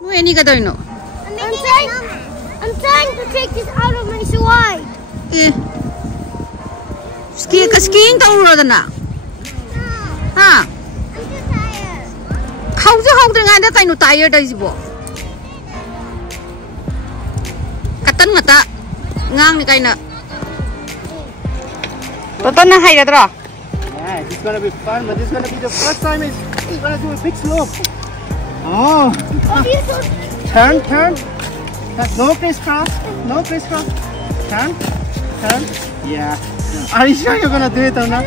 No, any ka daw no. I'm trying to take this out of my slide. Eh. Skiing daw ro na. Ha? I'm too tired. How nga na tayo tired ay sibo. Katan mata. Ngang ni kay na. Toto na hay dra. Yeah, it's gonna be fun, but this is gonna be the first time he's gonna do a big slope. Oh. Turn. No crisscross. Turn. Yeah. Are you sure you're gonna do it or not?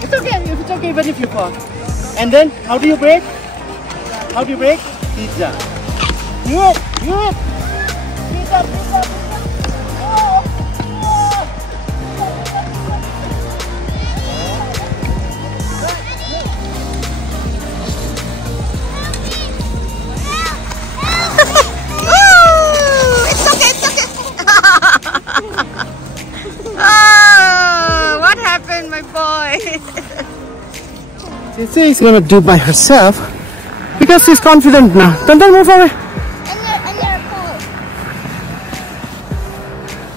It's okay. It's okay, even if you fall. And then, how do you brake? Pizza. Do it. Pizza. What happened, my boy? She says she's gonna do by herself because she's confident now. Don't move away.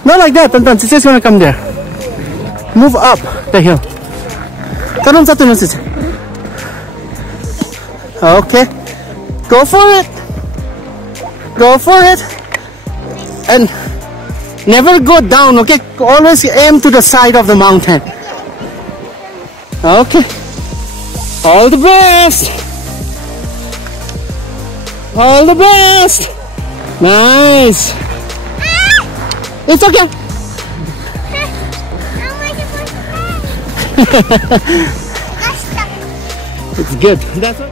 Not like that, Tantan. She says she's gonna come there. Move up the hill. Tantan satu na sisi. Okay. Go for it. And never go down, okay? Always aim to the side of the mountain. Okay. All the best. Nice. It's okay. It's good. That's all.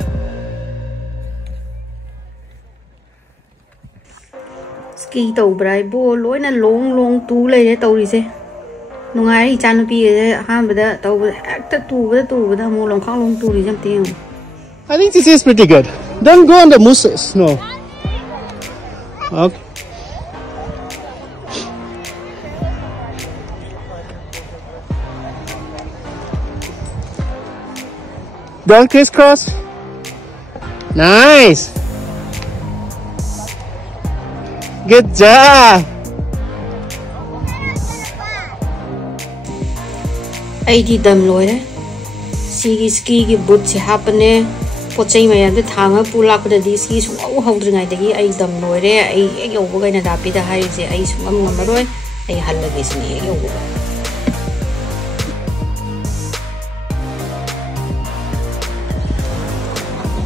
Ski tàu brai bo lối na long tu lấy đấy tàu đi xe. Nó ngay chăn pi ham bữa đó tàu tu bữa mua lòng khác long tu đi chăm tiếng. I think this is pretty good. Don't go on the mousses, no. Okay. Don't crisscross. Nice. Good job. Ai đi đầm lối đấy. Ski cái boot chỉ happen pot chay mày ăn cái thang pu lạc cái đi ski sung au hậu từ ngày đấy ai đầm lối đấy ai yêu cái này đạp đi đã hay gì ai sung ngâm rồi ai hallak cái gì ai yêu.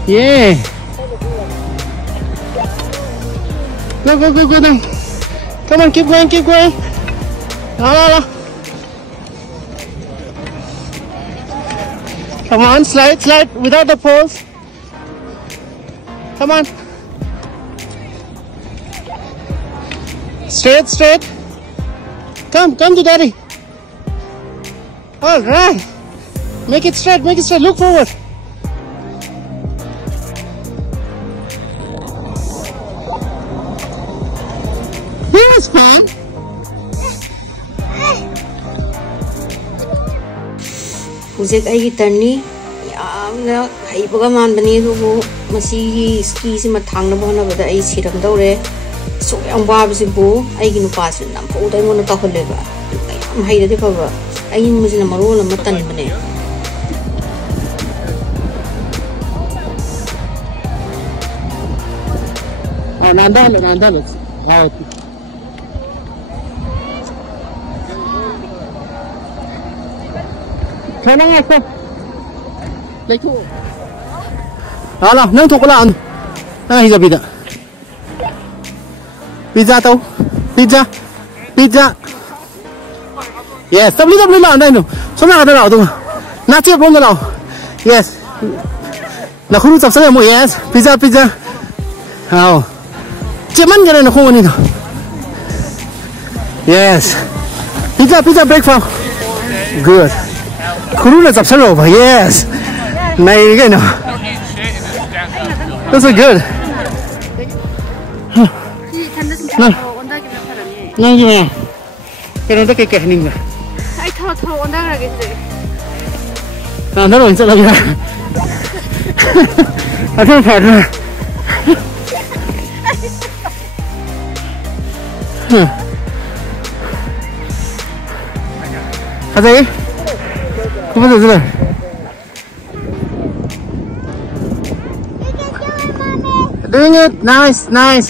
Yeah. Go down. Come on, keep going. No. Come on, slide without the poles. Come on. Straight. Come to daddy. All right. Make it straight. Look forward. Here's fun. Hujik ay tani yamna haibaga man bani dubu masi ski si mathang na bana bada ai siram dawre so yang ba bisi bu ai gi nupa sin nam pho dai mon ta kholle ba am hai de fa ba ai musina maro la matan bane Nanda. Kaya nga ako. Like to. Ala, nang to ko lang. Pizza. Pizza to. Pizza. Yes, tabli lang dai no. So na ka daw to. Na chep long daw. Yes. Na khuru chap sa mo yes. Pizza. How? Cheman gana na ko ni no. Yes. Pizza breakfast. Good. Khuru là chập salo ba? Yes. Này cái nào? That's so good. Nah gimana? Kena udah kayak nih nggak? Ay tahu onda lagi sih. Nah, loh insya Allah ya. Aduh, 가자. 그만 들어. Doing it. Nice, nice.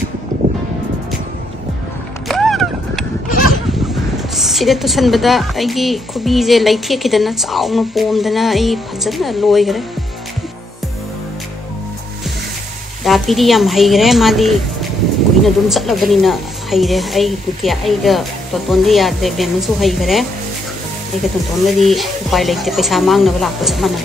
Sida to san bada aigi khubi je laithi kidana chaung no pom dana ai phajana loi gare da pidi yam haigre madi kuina dum chatlabani na haire ai kukia ai ga ton de ya de ben su haigre ai ga ton ladi pai laite paisa mang na bala ko chamana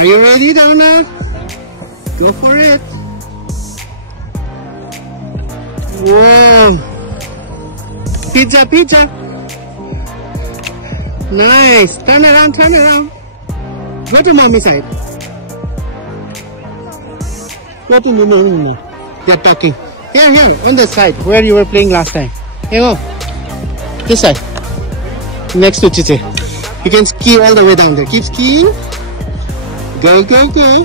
Are you ready, Donna? Go for it. Wow. Pizza, pizza. Nice. Turn around, turn around. Go to mommy's side. Go to mommy. They're talking. Here, here, on the side where you were playing last time. Here, go. This side. Next to Chiche. You can ski all the way down there. Keep skiing. Go, go, go.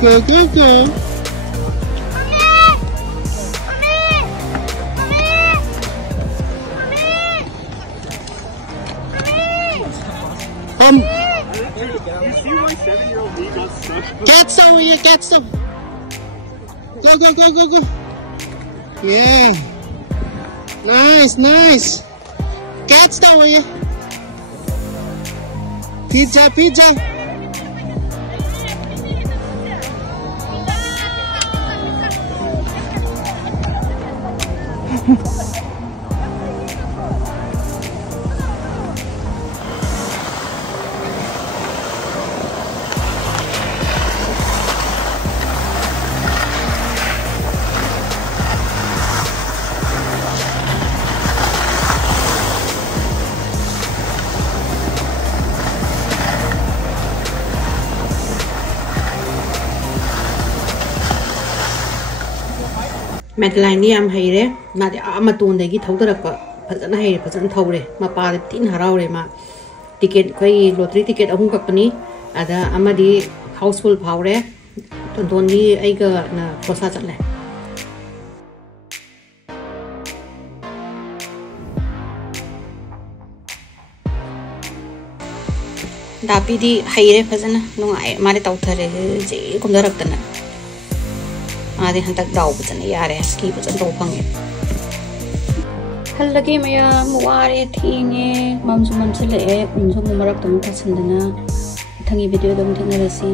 Go, go, go. Get some, will you get some? Go, go, go, go, go. Yeah. Nice, nice. Get some, will you? Pizza, pizza. Chatline ni am haire ma de ama ton de gi thaudarak pa phajana haire phajana thaure ma pa de tin haraure ma ticket koi lottery ticket ahum kapani ada amadi houseful phaure ton ni ai ga na prosa chatle da pidi haire phajana nungai ma de tauthare je kumdarak tana आधे हंतक दाव बचने यार है ski बचन तो पंगे हल लगे मया मुआरे थींगे ममसु ममसले उनसु मुमरक तुम थसंदना थंगी वीडियो दम थेंगरसी